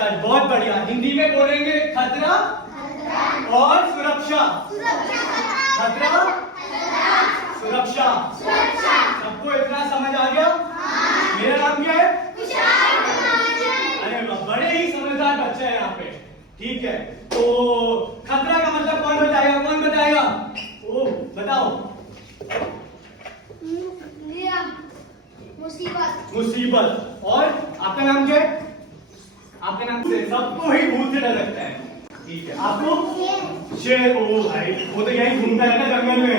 शाबाश, बहुत बढ़िया। हिंदी में बोलेंगे खतरा और सुरक्षा। खतरा सुरक्षा। सबको इतना समझ आ गया? मेरा नाम क्या है? अरे बड़े ही समझदार बच्चे हैं यहाँ पे। ठीक है, तो खतरा का मतलब कौन बताएगा? कौन बताएगा? ओ बताओ। मुसीबत। और आपका नाम क्या है? आपका नाम से सबको ही भूत से डर लगता है। ठीक है, आपको? शेर। ओ भाई, वो तो यही घूमता है ना जंगल में,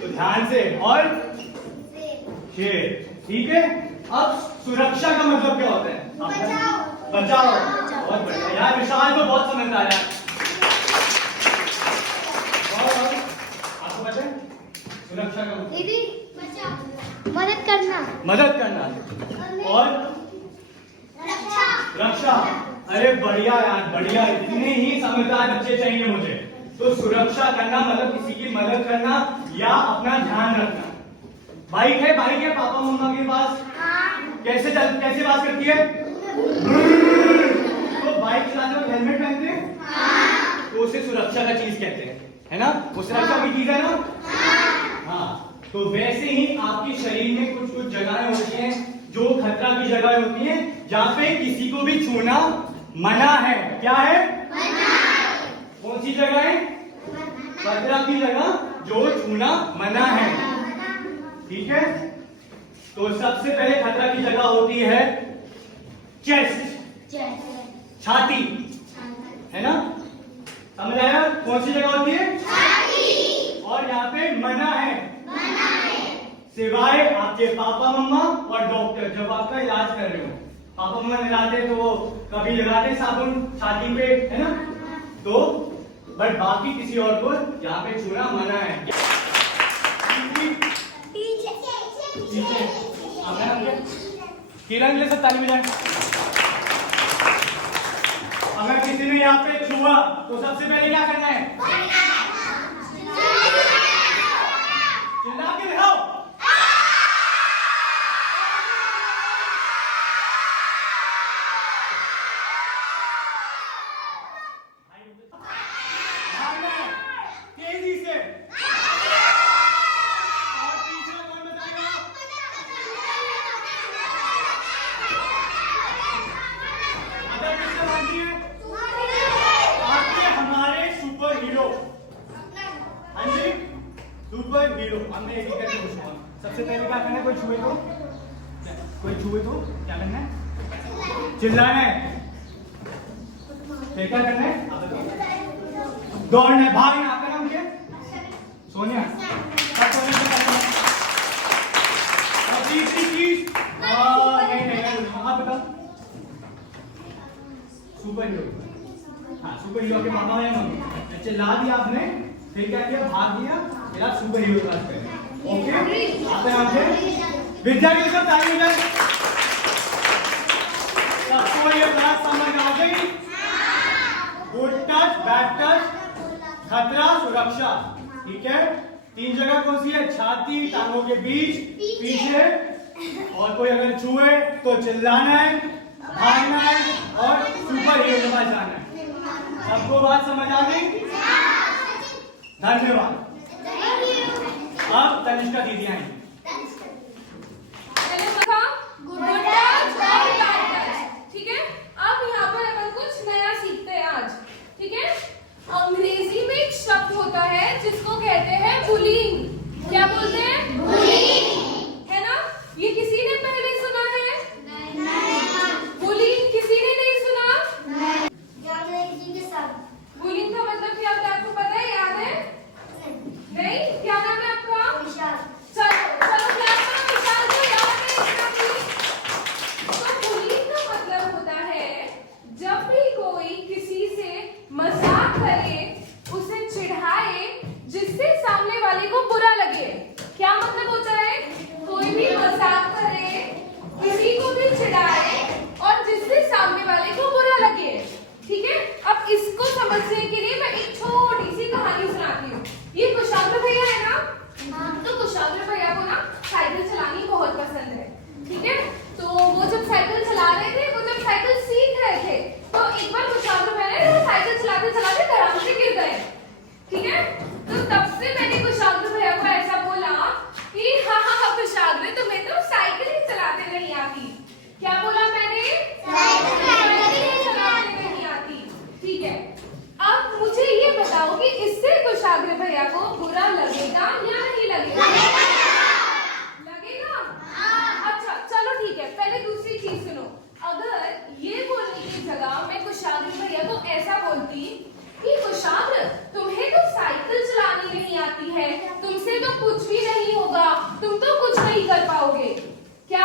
तो ध्यान से। और शेर। ठीक है, अब सुरक्षा का मतलब क्या होता है? बचाओ। बहुत बढ़िया यार, विशाल तो बहुत समझदार है। और आपको पता है सुरक्षा का मतलब? मदद करना। और रक्षा। अरे बढ़िया यार, बढ़िया। इतने ही समझदार बच्चे चाहिए मुझे। तो सुरक्षा करना मतलब किसी की मदद करना या अपना ध्यान रखना। बाइक है पापा मम्मा के पास? कैसे बात करती है? तो बाइक चलाते वक्त हेलमेट पहनते हैं? तो उसे सुरक्षा का चीज कहते हैं, है ना? वो सुरक्षा की चीज है ना? हाँ। तो वैसे ही आपके शरीर में कुछ जगहें होती हैं जो खतरा की जगह होती हैं, जहाँ पे किसी को भी छूना मना है। क्या है? कौन सी जगह है? खतरा की जगह जो छूना मना है। ठीक है, तो सबसे पहले खतरा की जगह होती है चेस्ट, छाती, है ना? समझ आया? कौन सी जगह होती है? छाती। और यहाँ पे मना है सिवाय आपके पापा मम्मा और डॉक्टर। जब आपका इलाज कर रहे हो, पापा मम्मा लगाते तो कभी लगाते साबुन छाती पे, है ना? तो बट बाकी किसी और को यहाँ पे छूना मना है। किरण ले सब ताली बजाएं। अगर किसी ने यहाँ पे छुआ तो सबसे पहले क्या करना है? चिल्ला के दिखाओ। तेजी से। और तीसरा कौन बताएगा? अगर किससे बांधी है? आपके हमारे सुपर हीरो। हाँ जी, सुपर हीरो। हमने एक ही करके पूछा। सबसे पहले क्या करना है? कोई छुए तो क्या करना है? चिल्लाना है। फिर क्या करना है? दौड़ना है, भागना। आपका नाम क्या है? सोनिया। तीसरी चीज आप बताओ। Super hero. हाँ, सुपर हीरो के पापा या मम्मी। चिल्ला दिया आपने, फिर क्या किया? भाग दिया, फिर आप सुपर हीरो की बात करें। ओके, आपका नाम क्या है? विद्यार्थी सब ताली बजाएं। सबको ये बात समझ आ गई? गुड टच, बैड टच, खतरा, सुरक्षा। ठीक है, तीन जगह कौन सी है? छाती, टांगों के बीच, पीछे। और कोई अगर छुए तो चिल्लाना है, भागना है और सुपर हीरो के पास जाना है। सबको बात समझ आ गई? धन्यवाद। अब तनिष्का दीदी आएंगी। ठीक है, अब यहाँ पर अपन कुछ नया सीखते हैं आज। ठीक है, अंग्रेजी में एक शब्द होता है जिसको कहते हैं बुलिंग। क्या बोलते हैं? बुलिंग, है ना? ये किसी ने पहले सुना है? नहीं। बुलिंग किसी ने नहीं सुना? नहीं। बुलिंग का मतलब क्या होता है आपको पता है? याद है? नहीं। क्या नाम है आपका? विशाल। चलो क्लास में विशाल को याद है? तो बुलिंग का मतलब होता है जब भी कोई किसी से मजाक करे, उसे चिढ़ाए, जिससे सामने वाले को बुरा लगे। क्या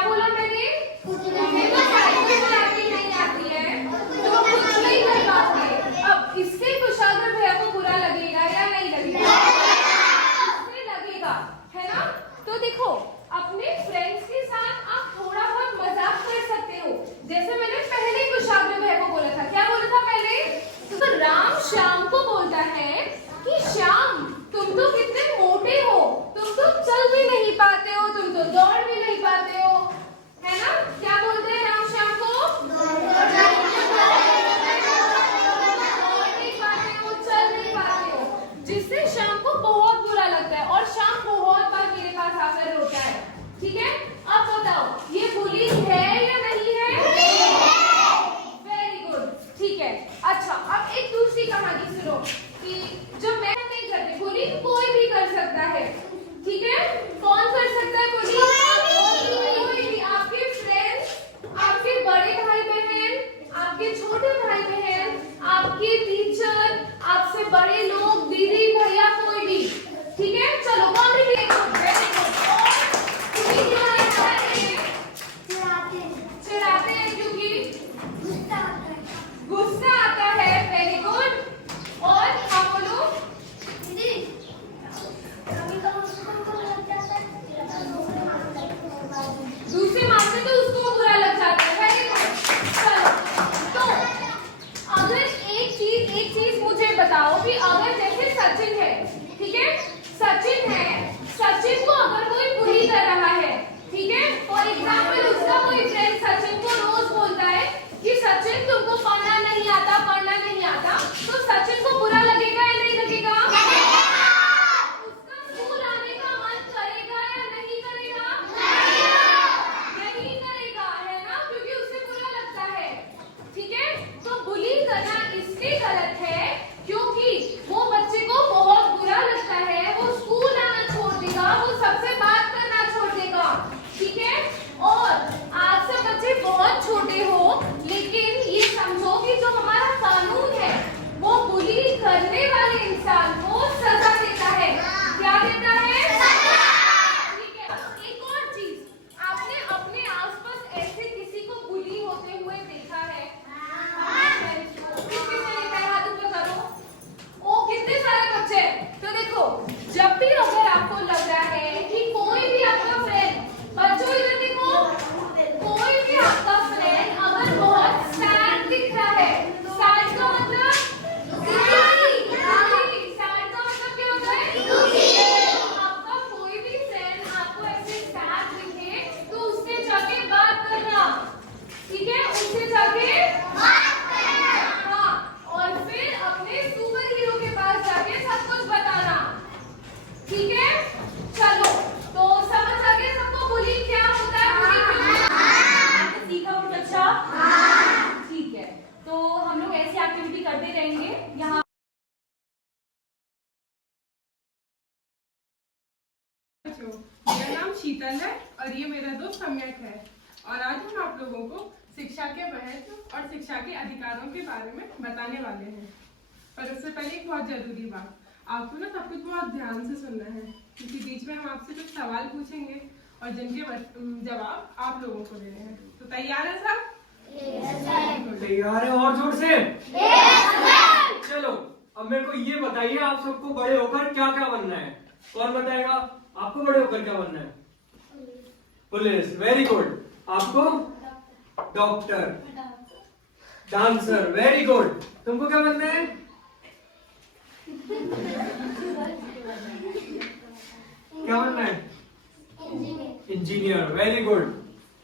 बोला मैंने? तुम्हें तो साइकिल चलानी नहीं आती है, तो कुछ नहीं कर पाते। अब इससे कुशाग्र भैया को बुरा लगेगा या नहीं लगेगा? इससे लगेगा, है ना? तो देखो, अपने फ्रेंड्स के साथ आप थोड़ा बहुत मजाक कर सकते हो। जैसे मैंने पहले कुशाग्र भैया को बोला था, क्या बोला था पहले? तो राम श्याम को बोलता है कि श्याम, तुम तो कितने मोटे हो, तुम तो चल भी नहीं पाते हो, तुम तो दौड़ भी नहीं पाते हो, है ना? क्या बोलते हैं राम श्याम को? दौड़ नहीं पाते हो, चल नहीं पाते हो, जिससे श्याम को बहुत बुरा लगता है और श्याम बहुत बार मेरे पास आकर रोता है। ठीक है, अब बताओ ये बुलिंग है या नहीं है? वेरी गुड, ठीक है। अच्छा, अब एक दूसरी कहानी सुनो कि जब मैं नहीं करती, बुलिंग कोई भी कर सकता है। ठीक है, कौन कर सकता है बुलिंग? कोई भी, आपके फ्रेंड्स, आपके बड़े भाई बहन, आपके छोटे भाई बहन, आपके टीचर, आपसे बड़े लोग, दीदी भैया, कोई भी। ठीक है, चलो कौन भी चिढ़ाते हैं क्योंकि गुस्सा आता है। Very good. और हाँ बोलो। दूसरे मामले तो उसको बुरा लग जाता है। Very good. चलो, तो अगर एक चीज मुझे बताओ कि अगर जैसे सचिन है, ठीक है, सचिन है, सचिन को अगर कोई बुली कर रहा है, ठीक है, फॉर एग्जाम्पल उसका कोई फ्रेंड सचिन को रोज बोलता है कि सचिन तुमको पढ़ना नहीं आता, पढ़ना नहीं आता, तो सचिन को बुरा लगेगा या नहीं लगेगा? उसका स्कूल आने का मन करेगा या नहीं करेगा? नहीं करेगा, है ना, क्योंकि उससे बुरा लगता है। ठीक है, तो बुली करना इसलिए गलत है क्योंकि वो बच्चे को बहुत बुरा लगता है, वो स्कूल आना छोड़ देगा, वो सबसे बात करना छोड़ देगा। ठीक है, और आज सब बच्चे बहुत छोटे हो, लेकिन ये समझो कि जो हमारा कानून है वो बुली करने वाले इंसान को सजा देता है। क्या देता है? ठीक है, एक और चीज, आपने अपने आसपास ऐसे किसी को बुली होते हुए देखा है? किसने देखा है? हाथ ऊपर करो। ओ, कितने सारे बच्चे। तो देखो, जब भी अगर आपको लग रहा है कि कोई भी आपका फ्रेंड, बच्चों इधर देखो, कोई भी आपका फ्रेंड अगर बहुत सैड दिख रहा है, सैड का मतलब सैड का मतलब क्या होता है? आपका कोई भी फ्रेंड आपको ऐसे सैड दिखे तो उससे जाके बात करना। ठीक है, उससे जाके बात करना। हाँ, और फिर अपने सुपर हीरो के पास जाके सब कुछ बताना। ठीक है, चलो, तो समझ आ गया सबको बुलिंग क्या होता है? सीखा बहुत अच्छा। ठीक है, तो हम लोग ऐसी एक्टिविटी करते रहेंगे यहाँ। मेरा नाम शीतल है और ये मेरा दोस्त सम्यक है और आज हम आप लोगों को शिक्षा के महत्व और शिक्षा के अधिकारों के बारे में बताने वाले हैं। पर उससे पहले एक बहुत जरूरी बात, आपको ना सब कुछ बहुत ध्यान से सुनना है क्योंकि बीच में हम आपसे कुछ सवाल पूछेंगे और जिनके जवाब आप लोगों को देने हैं। तो तैयार है सब? तैयार है? और जोर से चलो, अब मेरे को ये बताइए, आप सबको बड़े होकर क्या क्या बनना है? कौन बताएगा आपको बड़े होकर क्या बनना है? Police, very good. आपको? Doctor, dancer, very good. तुमको क्या बनना है? क्या बनना है? Engineer, very good.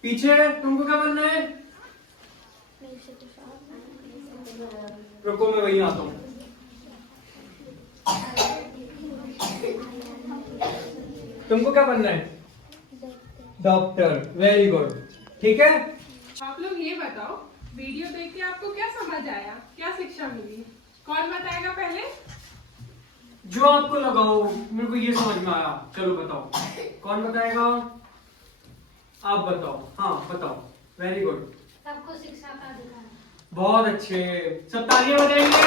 पीछे तुमको क्या बनना है? रुको, मैं वहीं आता हूँ। तुमको क्या बनना है? Doctor, very good. ठीक है, आप लोग ये बताओ, वीडियो देख के आपको क्या समझ आया, क्या शिक्षा मिली? कौन बताएगा पहले? जो आपको लगा हो। मेरे को ये समझ में आया। चलो बताओ, कौन बताएगा? आप बताओ। हाँ बताओ, वेरी गुड। सबको शिक्षा का अधिकार। बहुत अच्छे, सब तालियां बजाएंगे।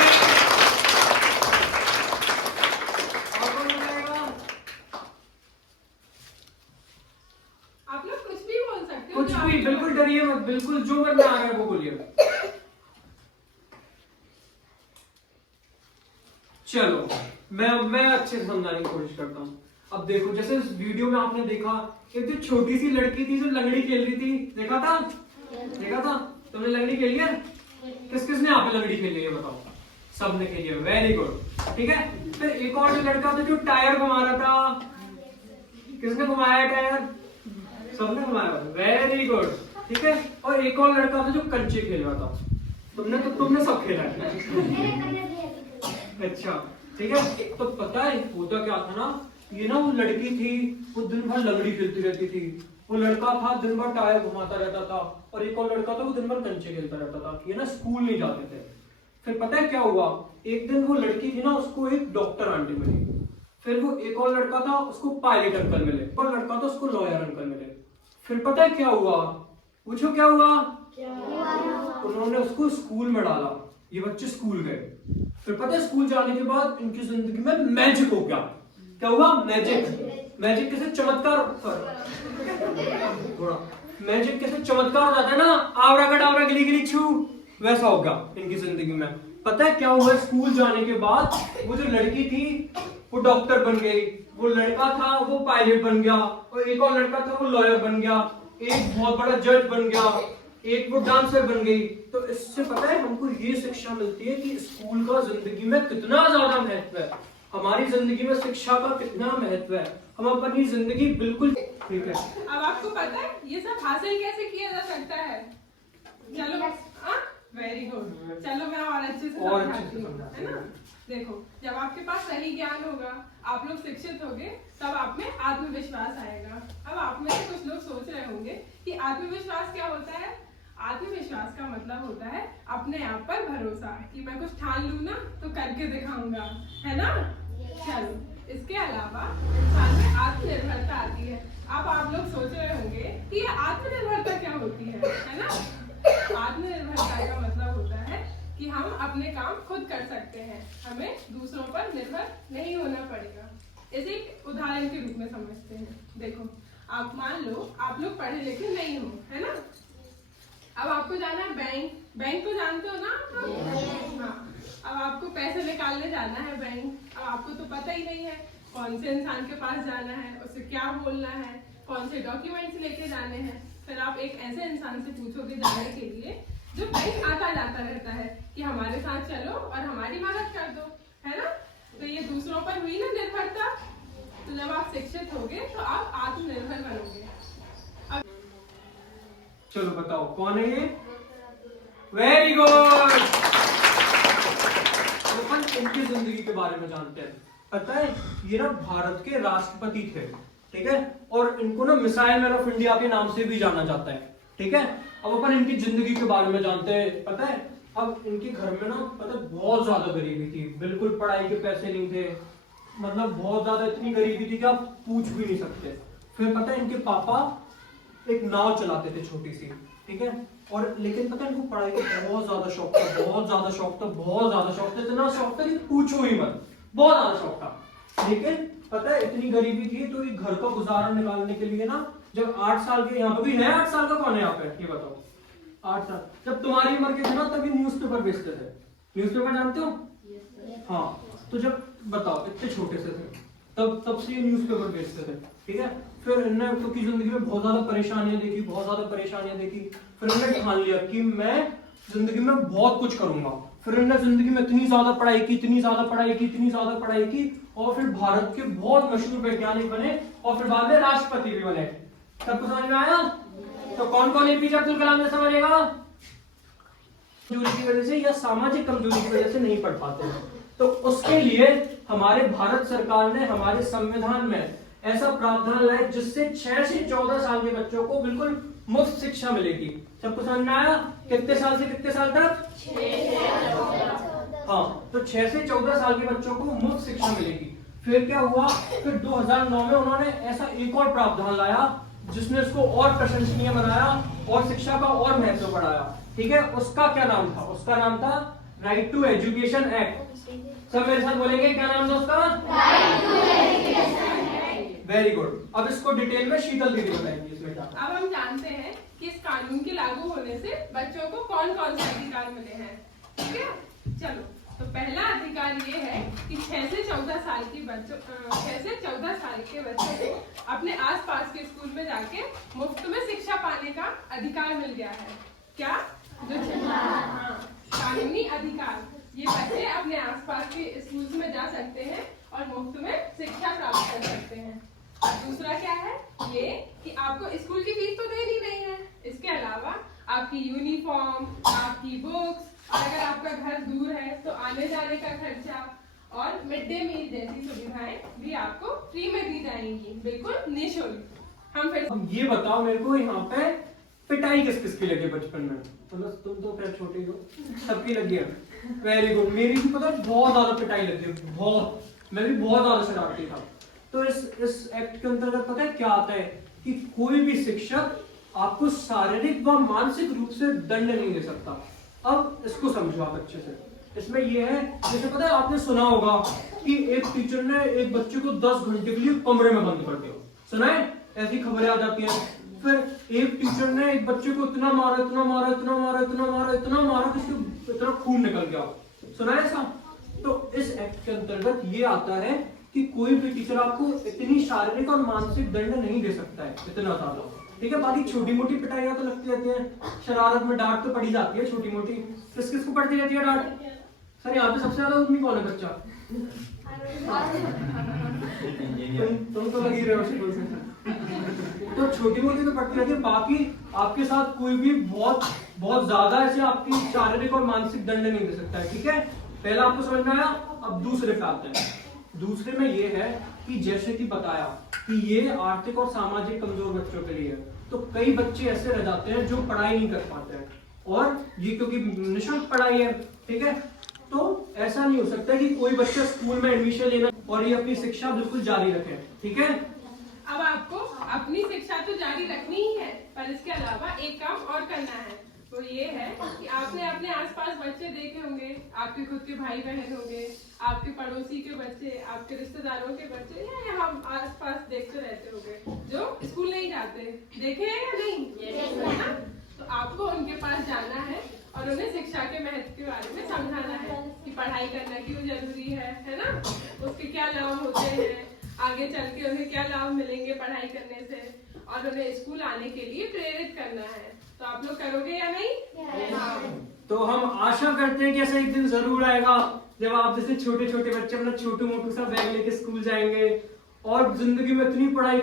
और कौन बताएगा? आप लोग कुछ भी बोल सकते हो। कुछ भी बिल्कुल डरिए मत, बिल्कुल जो मन में आ रहा है वो बोलिए। चलो मैं अच्छे से समझाने की कोशिश करता हूँ। अब देखो, जैसे इस वीडियो में आपने देखा एक तो छोटी सी लड़की थी जो लंगड़ी खेल रही थी, देखा था तुमने लंगड़ी खेली है? किसने यहाँ पे लंगड़ी खेली है बताओ? सबने खेली है, वेरी गुड, ठीक है। फिर एक और जो लड़का था जो टायर घुमा रहा था, किसने घुमाया टायर? सबने घुमाया, वेरी गुड, ठीक है। और एक और लड़का था जो कंचे खेल रहा था, तुमने सब खेला है। अच्छा, ठीक है। तो पता है होता क्या था ना, ये ना वो लड़की थी, वो दिन भर लंगड़ी खेलती रहती थी। वो लड़का था दिन भर टायर घुमाता रहता था, और एक और लड़का था वो दिन भर कंचे खेलता रहता था। ये ना स्कूल नहीं जाते थे। फिर पता है क्या हुआ, एक दिन वो लड़की थी ना, उसको एक डॉक्टर आंटी मिली। फिर वो एक और लड़का था, उसको पायलट अंकल मिले, और लड़का था उसको लॉयर अंकल मिले। फिर पता है क्या हुआ, पूछो क्या हुआ? उन्होंने उसको स्कूल में डाला, ये बच्चे स्कूल गए। फिर पता है स्कूल जाने के बाद इनकी जिंदगी में मैजिक हो गया। क्या हुआ? मैजिक कैसे? चमत्कार, मैजिक कैसे चमत्कार हो जाता है ना, आवरा कटावरा गिली गिली छू, वैसा हो गया इनकी जिंदगी में। पता है क्या हुआ? स्कूल जाने के बाद वो जो लड़की थी वो डॉक्टर बन गई, वो लड़का था वो पायलट बन गया, और एक और लड़का था वो लॉयर बन गया, एक बहुत बड़ा जज बन गया, एक वो डांसर बन गई। तो इससे पता है हमको ये शिक्षा मिलती है कि स्कूल का जिंदगी में कितना ज्यादा महत्व है, हमारी जिंदगी में शिक्षा का कितना महत्व है। हम अपनी जिंदगी बिल्कुल, ठीक है। अब आपको पता है ये सब हासिल कैसे किया जा सकता है? चलो, वेरी गुड, चलो मैं और अच्छे से समझाती हूँ, है ना। देखो, जब आपके पास सही ज्ञान होगा, आप लोग शिक्षित होंगे, तब आप में आत्मविश्वास आएगा। अब आप में से कुछ लोग सोच रहे होंगे कि आत्मविश्वास क्या होता है। आत्मविश्वास का मतलब होता है अपने आप पर भरोसा, कि मैं कुछ ठान लूं ना तो करके दिखाऊंगा, है ना। चलो, इसके अलावा इंसान में आत्मनिर्भरता आती है। अब आप लोग सोच रहे होंगे कि ये आत्मनिर्भरता क्या होती है ना। आत्मनिर्भरता का मतलब होता है कि हम अपने काम खुद कर सकते हैं, हमें दूसरों पर निर्भर नहीं होना पड़ेगा। इसे एक उदाहरण के रूप में समझते हैं। देखो, आप मान लो आप लोग पढ़े लिखे नहीं हो, है ना। अब आपको जाना है बैंक तो जानते हो ना आप? हाँ, अब आपको पैसे निकालने जाना है बैंक। अब आपको तो पता ही नहीं है कौन से इंसान के पास जाना है, उसे क्या बोलना है, कौन से डॉक्यूमेंट्स लेके जाने हैं। फिर आप एक ऐसे इंसान से पूछोगे जाने के लिए जो बैंक आता जाता रहता है कि हमारे साथ चलो और हमारी मदद कर दो, है ना। तो ये दूसरों पर हुई ना निर्भरता। तो जब आप शिक्षित होगे तो आप आत्मनिर्भर बनोगे। चलो बताओ कौन है ये? Very good. अपन इनकी जिंदगी के बारे में जानते हैं। पता है ये ना भारत के राष्ट्रपति थे, ठीक है, और इनको ना मिसाइल मैन ऑफ इंडिया के नाम से भी जाना जाता है, ठीक है। अब अपन इनकी जिंदगी के बारे में जानते हैं। पता है अब इनके घर में ना पता है बहुत ज्यादा गरीबी थी, बिल्कुल पढ़ाई के पैसे नहीं थे, मतलब बहुत ज्यादा इतनी गरीबी थी कि आप पूछ भी नहीं सकते। फिर पता है इनके पापा एक नाव चलाते थे छोटी सी, ठीक है, और लेकिन पता है इनको पढ़ाई का बहुत ज्यादा शौक था, इतना शौक था कि पूछो ही मत, बहुत ज्यादा शौक था। लेकिन पता है इतनी गरीबी थी तो ये घर का गुजारा निकालने के लिए ना, जब 8 साल के, यहाँ पे भी है 8 साल का कौन है यहाँ पे, ये बताओ? 8 साल, जब तुम्हारी उम्र के थे ना तभी न्यूज़पेपर बेचते थे। न्यूज़पेपर जानते हो? हाँ, तो जब बताओ इतने छोटे से थे तब से ये न्यूज़पेपर बेचते थे, ठीक है। फिर इन्होंने तो की जिंदगी में बहुत ज्यादा परेशानियां देखी। फिर इन्होंने ठान लिया कि मैं जिंदगी में बहुत कुछ करूंगा। फिर इन्होंने जिंदगी में इतनी ज्यादा पढ़ाई की, और फिर भारत के बहुत मशहूर वैज्ञानिक बने, और फिर बाद में राष्ट्रपति भी बने। सबको समझ में आया? तो कौन कौन एपीजे अब्दुल कलाम जैसा बनेगा? कमजोरी की वजह से या सामाजिक कमजोरी की वजह से नहीं पढ़ पाते हैं, तो उसके लिए हमारे भारत सरकार ने हमारे संविधान में ऐसा प्रावधान लाया जिससे 6 से 14 साल के बच्चों को बिल्कुल मुफ्त शिक्षा मिलेगी। सबको समझ में आया? कितने साल से कितने साल तक? 6 से 14। हाँ, तो 6 से 14 साल के बच्चों को मुफ्त शिक्षा मिलेगी। फिर क्या हुआ, फिर 2009 में उन्होंने ऐसा एक और प्रावधान लाया जिसने इसको और प्रशंसनीय बनाया और शिक्षा का और महत्व बढ़ाया, ठीक है। उसका क्या नाम था? उसका नाम था राइट टू एजुकेशन एक्ट। सब मेरे साथ बोलेंगे, क्या नाम था उसका? Right to education act. Very good. अब इसको डिटेल में शीतल दीदी बताएंगी इसमें क्या। अब हम जानते हैं कि इस कानून के लागू होने से बच्चों को कौन कौन से अधिकार मिले हैं। ठीक है, चलो तो पहला अधिकार ये है कि 6 से 14 साल के बच्चों को अपने आसपास के स्कूल में जाके मुफ्त में शिक्षा पाने का अधिकार मिल गया है। क्या? हाँ, कानूनी अधिकार। ये बच्चे अपने आसपास के स्कूल में जा सकते हैं और मुफ्त में शिक्षा प्राप्त कर सकते हैं। दूसरा क्या है? ये कि आपको स्कूल की फीस तो देनी नहीं है। इसके अलावा आपकी यूनिफॉर्म, आपकी बुक्स, और अगर आपका घर दूर है तो आने जाने का खर्चा और मिड डे मील जैसी सुविधाएं भी आपको फ्री में दी जाएंगी, बिल्कुल निःशुल्क। हम फिर अब ये बताओ मेरे को, यहाँ पे पिटाई किस किस की लगी बचपन में? मतलब तुम तो खैर छोटे हो, सबकी लगी है। Very good. मेरी भी पता है बहुत ज्यादा पिटाई लगी है, बहुत। मैं भी बहुत ज्यादा शरारती था। तो इस एक्ट के अंतर्गत पता है क्या आता है कि कोई भी शिक्षक आपको शारीरिक व मानसिक रूप से दंड नहीं दे सकता। अब इसको समझो आप अच्छे से। इसमें यह है, जैसे पता है आपने सुना होगा कि एक टीचर ने एक बच्चे को 10 घंटे के लिए कमरे में बंद कर दिया। सुना है? ऐसी खबरें आ जाती हैं। फिर एक टीचर ने एक बच्चे को इतना मारा कि उसके इतना खून निकल गया। सुना है ऐसा? तो इस एक्ट के अंतर्गत ये आता है कि कोई भी टीचर आपको इतनी शारीरिक और मानसिक दंड नहीं दे सकता है, इतना ज्यादा। ठीक है, बाकी छोटी मोटी पिटाइयां तो लगती रहती हैं, शरारत में डांट तो पड़ी जाती है छोटी मोटी। किस किस को पड़ती रहती है डांट? सर यहाँ पे सबसे ज्यादा उद्यमी कौन है बच्चा? तुम तो लगी रहे हो शुरू से। तो छोटी मोटी तो पड़ती रहती है, बाकी आपके साथ कोई भी बहुत ज्यादा ऐसे आपकी शारीरिक और मानसिक दंड नहीं दे सकता है। ठीक है, पहला आपको समझ में आया। अब दूसरे पे आते हैं। दूसरे में ये है कि जैसे कि बताया कि ये आर्थिक और सामाजिक कमजोर बच्चों के लिए है। तो कई बच्चे ऐसे रह जाते हैं जो पढ़ाई नहीं कर पाते हैं, और ये क्योंकि निःशुल्क पढ़ाई है। ठीक है, तो ऐसा नहीं हो सकता कि कोई बच्चा स्कूल में एडमिशन लेना और ये अपनी शिक्षा बिल्कुल जारी रखे। ठीक है, अब आपको अपनी शिक्षा तो जारी रखनी ही है, पर इसके अलावा एक काम और करना है। वो ये है कि आपने अपने आसपास बच्चे देखे होंगे, आपके खुद के भाई बहन होंगे, आपके पड़ोसी के बच्चे, आपके रिश्तेदारों के बच्चे, या यहाँ आसपास देखते रहते होंगे जो स्कूल नहीं जाते। देखे हैं या नहीं? है ना? तो आपको उनके पास जाना है और उन्हें शिक्षा के महत्व के बारे में समझाना है कि पढ़ाई करना क्यों जरूरी है ना? उसके क्या लाभ होते हैं, आगे चल के उन्हें क्या लाभ मिलेंगे पढ़ाई करने से, और उन्हें स्कूल आने के लिए प्रेरित करना है। तो आप लोग करोगे या नहीं? हाँ। तो हम आशा करते हैं कि ऐसा एक दिन जरूर आएगा जब आप जैसे छोटे छोटे बच्चे अपना छोटू मोटू सा बैग लेके स्कूल जाएंगे और जिंदगी में इतनी पढ़ाई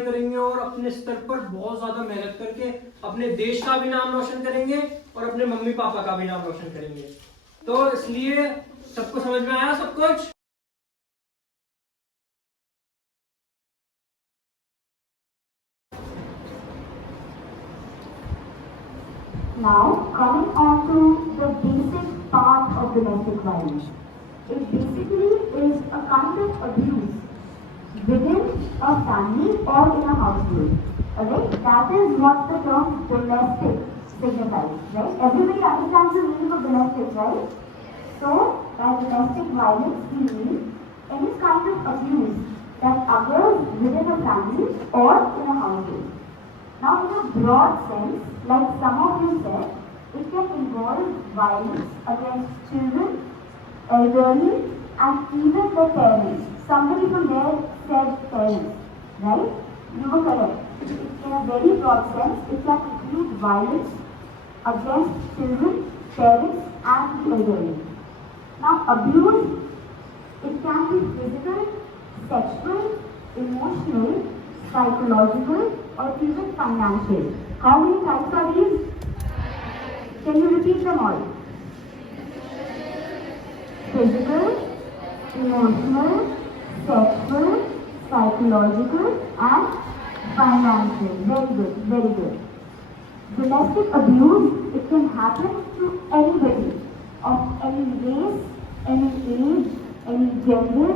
करेंगे और अपने स्तर पर बहुत ज्यादा मेहनत करके अपने देश का भी नाम रोशन करेंगे और अपने मम्मी पापा का भी नाम रोशन करेंगे। तो इसलिए सबको समझ में आया सब कुछ? Now, coming on to the basic part of domestic violence. It basically is a kind of abuse within a family or in a household. Alright? That is what the term domestic signifies, right? Everybody understands the meaning of domestic, right? So, by domestic violence, we mean any kind of abuse that occurs within a family or in a household. Now, in a broad sense, like some of you said, it can involve violence against children, elderly, and even the parents. Somebody from there said parents, right? You were correct. In a very broad sense, it can include violence against children, parents, and the elderly. Now, abuse, it can be physical, sexual, emotional, psychological, or even financial. How many types are these? Can you repeat them all? Physical, emotional, sexual, psychological, and financial. Very good, very good. Domestic abuse, it can happen to anybody of any race, any age, any gender,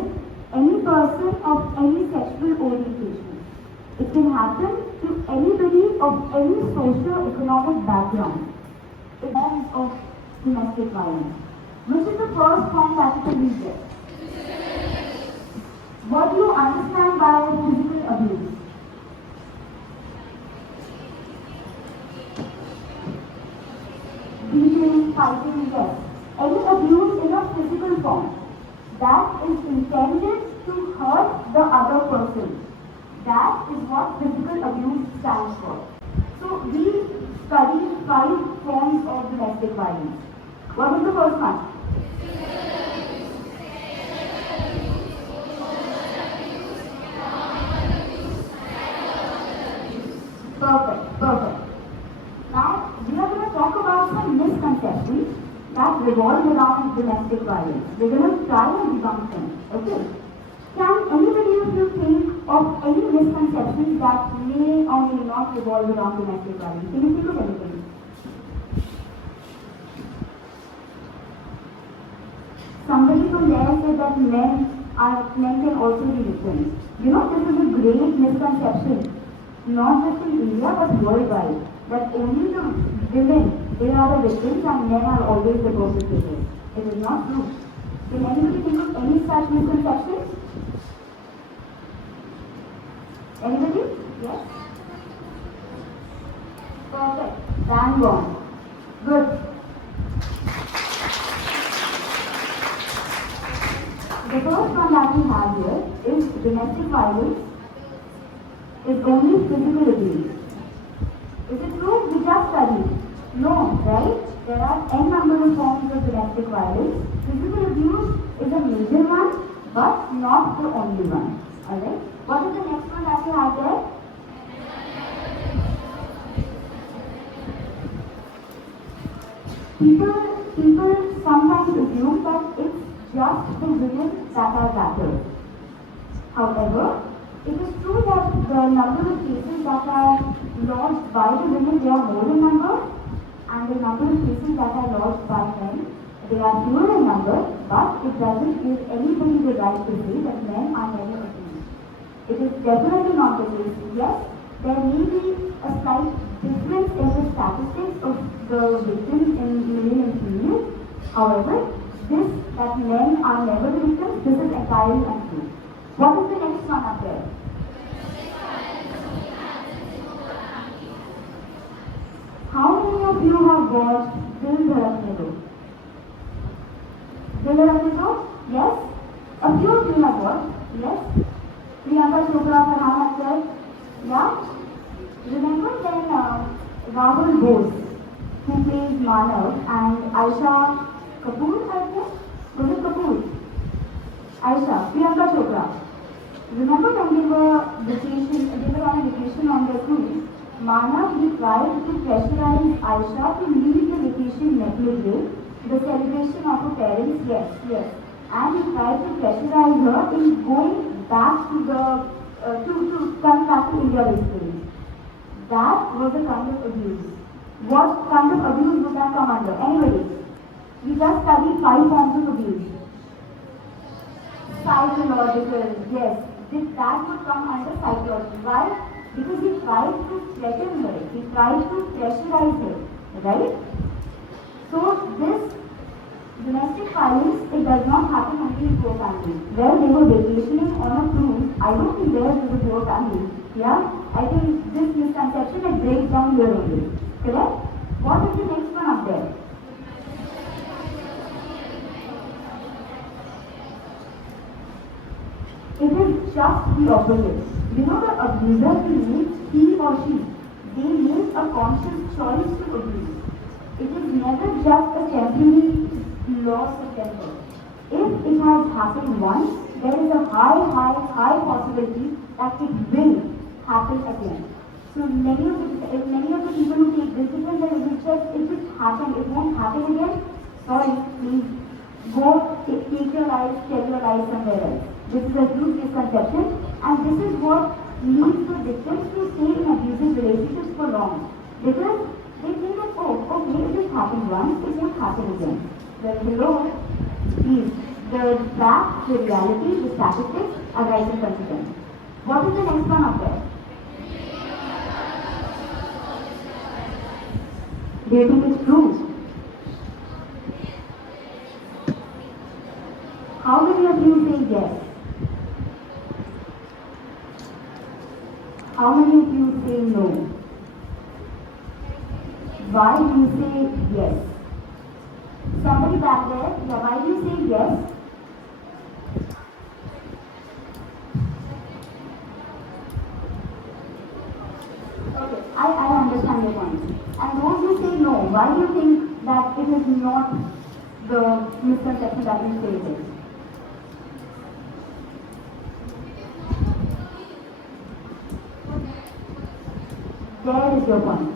any person of any sexual orientation. It can happen to anybody of any socio-economic background. In terms of domestic violence, which is the first form that you can read there? What do you understand by physical abuse? Beating, fighting, yes. Any abuse in a physical form that is intended to hurt the other person. That is what physical abuse stands for. So we studied 5 forms of domestic violence. What was the first one? Perfect. Now we are going to talk about some misconceptions that revolve around domestic violence. We're going to try and debunk them. Okay? Can anybody of you think of any misconceptions that may or may not revolve around domestic violence? Can you think of anything? Somebody from there said that men can also be victims. You know, this is a great misconception, not just in India but worldwide, that only the women, they are the victims and men are always the perpetrators. It is not true. Can anybody think of any such misconceptions? Anybody? Yes? Perfect. Bang on. Good. The first one that we have here is domestic violence is only physical abuse. Is it true? We just studied. No, right? There are n number of forms of domestic violence. Physical abuse is a major one, but not the only one. Alright? What is the next one that we have there? People sometimes assume that it's just the women that are battered. However, it is true that the number of cases that are lodged by the women, they are more in number, and the number of cases that are lodged by men, they are fewer in number, but it doesn't give anybody the right to say that men are never abused. It is definitely not the case. Yes, there may be a slight difference in the statistics of the victims in male and female. However, this that men are never the victims, this is entirely untrue. What is the next one up there? How many of you have watched Dil Dhadakne Do? Dil Dhadakne Do? Yes? A few of you have watched. Yes? Priyanka Chopra, Farhan Akhtar. Yeah? Remember when Rahul Bose, who plays Manav, and Aisha Kapoor, I think? Was it Kapoor? Aisha, Priyanka Chopra. Remember when they were on a vacation on their cruise? Manav, he tried to pressurize Aisha to leave the vacation Nepal day, the celebration of her parents, yes. And he tried to pressurize her in going back to to come back to India basically. That was a kind of abuse. What kind of abuse would that come under? Anybody? We just studied 5 forms of abuse. Psychological, yes. That would come under psychological. Why? Because he tried to threaten her, he tried to pressurize her, right? So this domestic violence, it does not happen only in poor families. Where they were vacationing on a cruise, I don't think there is a poor family. Yeah? I think this misconception, it breaks down here only. Correct? What is the next one up there? It is just the opposite. You know, the abuser, he or she, they make a conscious choice to abuse. It is never just a temporary loss of temper. If it has happened once, there is a high possibility that it will happen again. So many of the people who take discipline, they will just, if it happened, it won't happen again. Sorry, please go take your life, tell your life somewhere else. This is a huge misconception, and this is what leads the victims to stay in abusive relationships for long. Because they think that, oh, okay, if this happened once, it won't happen again. Well, below, please, the fact, the reality, the statistics are right in front of them. What is the next one up there? Do you think it's true? How many of you say yes? How many of you say no? Why do you say yes? Somebody back there, yeah, why do you say yes? Okay, I understand your point. And those who say no, why do you think that it is not the misconception that you say it is? There is your point.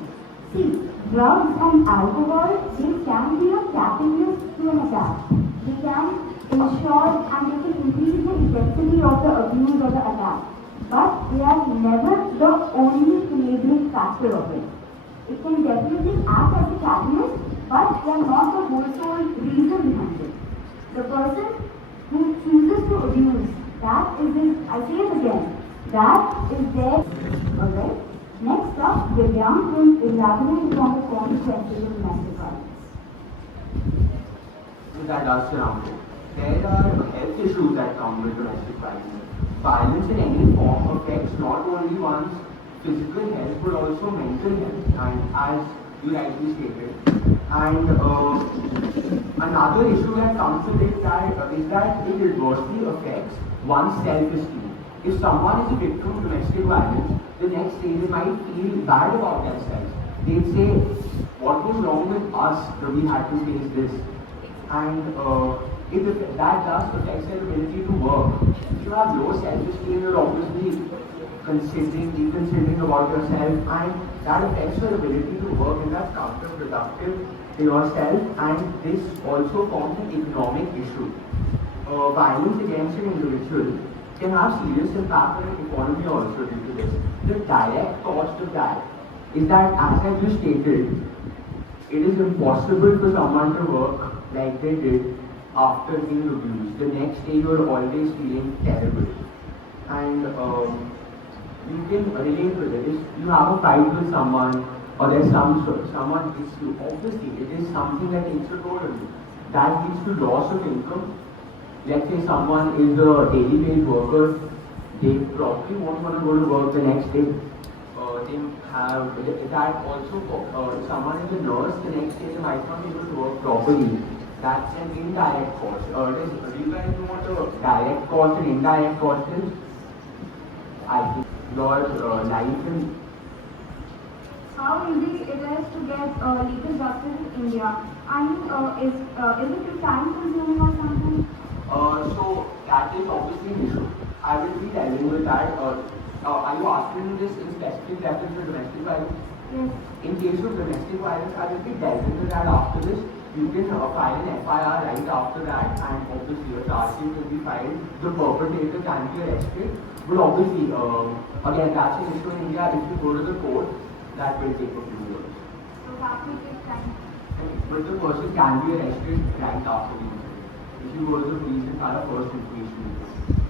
See, drugs and alcohol, they can be a catalyst to an attack. They can ensure and they can increase the intensity of the abuse or the attack. But they are never the only enabling factor of it. It can definitely act as a catalyst, but they are not the whole sole reason behind it. The person who chooses to abuse, that is his, I say it again, that is their, alright? Next up, Vidyam will elaborate on the consequences of domestic violence. That does surround it. There are health issues that come with domestic violence. Violence in any form affects not only one's physical health but also mental health, and as you rightly stated. And another issue that comes with it is that it adversely affects one's self-esteem. If someone is a victim of domestic violence, the next day they might feel bad about themselves. They'd say, what was wrong with us that we had to face this? And that does affect their ability to work. If you have low self-esteem, you're obviously reconsidering about yourself, and that affects your ability to work, and that's counterproductive to yourself, and this also forms an economic issue. Violence against an individual can have serious impact on the economy also due to this. The direct cost of that is that, as I just stated, it is impossible for someone to work like they did after being abused. The next day you are always feeling terrible. And you can relate with it. If you have a fight with someone, or there's someone hits you, obviously it is something that takes a toll on you. That leads to loss of income. Let's say someone is a daily wage worker, they probably won't want to go to work the next day. They have that also. If someone is a nurse, the next day they might not be able to work properly. That's an indirect cost. Do you guys know what a direct cost and indirect cost is? I think your life and How easy it is to get legal justice in India? I mean, is it too time consuming or something? So that is obviously an issue. I will be telling you that. Are you asking this in specific reference to domestic violence? Yes. In case of domestic violence, I will be delving into that after this. You can file an FIR right after that, and obviously a charge sheet will be filed. The perpetrator can be arrested. But obviously, again, that's an issue in India. If you go to the court, that will take a few years. So that will take time. But the person can be arrested right after the incident. If you go to the police and file a first information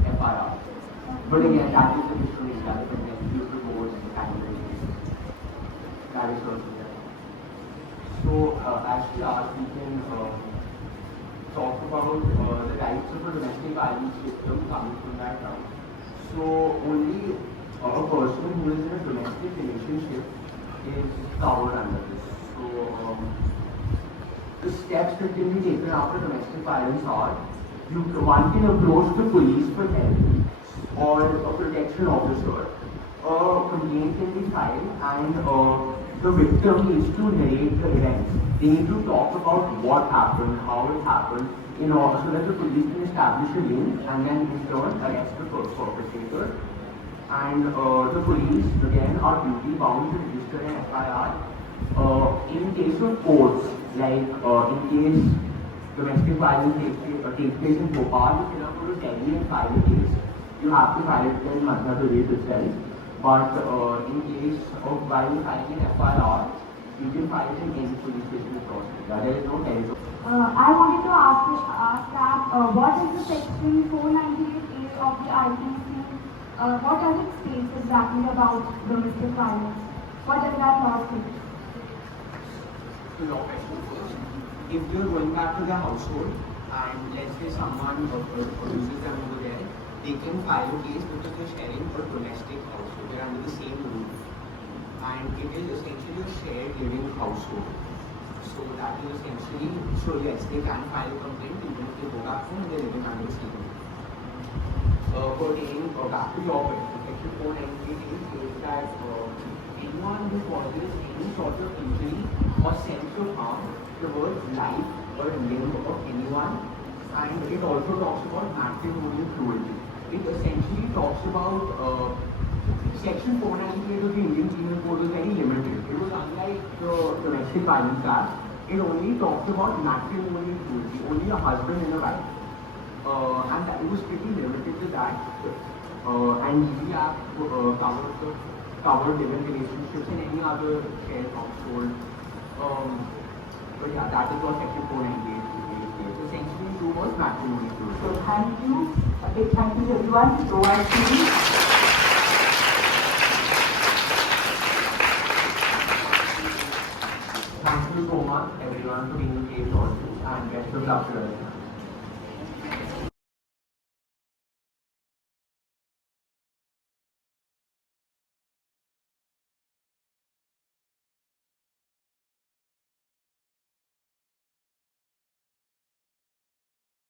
FIR. But again, that is an issue in India. The complexity of the courts and that is also there. So, as we asked, we can talk about the rights of a domestic violence victim coming from that round. So, only a person who is in a domestic relationship is covered under this. So, the steps that can be taken after domestic violence are, one can approach the police for help or a protection officer. A complaint can be filed, and the victim needs to narrate the events. They need to talk about what happened, how it happened, so that the police can establish a link and then in turn arrest the perpetrator. And the police, again, are duty bound to register an FIR. In case of courts, like in case domestic violence takes place in Bhopal, you cannot go to Delhi and file a case. You have to file it in Madhya Pradesh itself. But in case of while filing an FIR, you can file it in any police station across India. There is no territory. I wanted to ask that what is the section 498A of the IPC? What does it state exactly about domestic violence? What does that law say? The law question first. If you're going back to their household and let's say someone abuses them over there, they can file a case because they're sharing a domestic household. They're under the same is essentially a shared living household. So that is essentially, so yes, they can file a complaint even if they go back home and they're living under the same roof. Pertaining back to your question, Section 498 is that anyone who causes any sort of injury or sense of harm towards life or limb of anyone, and it also talks about matrimonial cruelty. It essentially talks about Section 498 of the Indian Penal Code is very limited. It was unlike the Domestic Violence Act. It only talks about matrimonial cruelty, only a husband and a wife. And that, it was pretty limited to that. And the Act covered living relationships and any other shared household. But yeah, that is what Section 498 is. Essentially, it was matrimonial cruelty. So thank you. A big thank you to everyone. So I see. Thank you so much, everyone, for being engaged on this, and best of luck to us.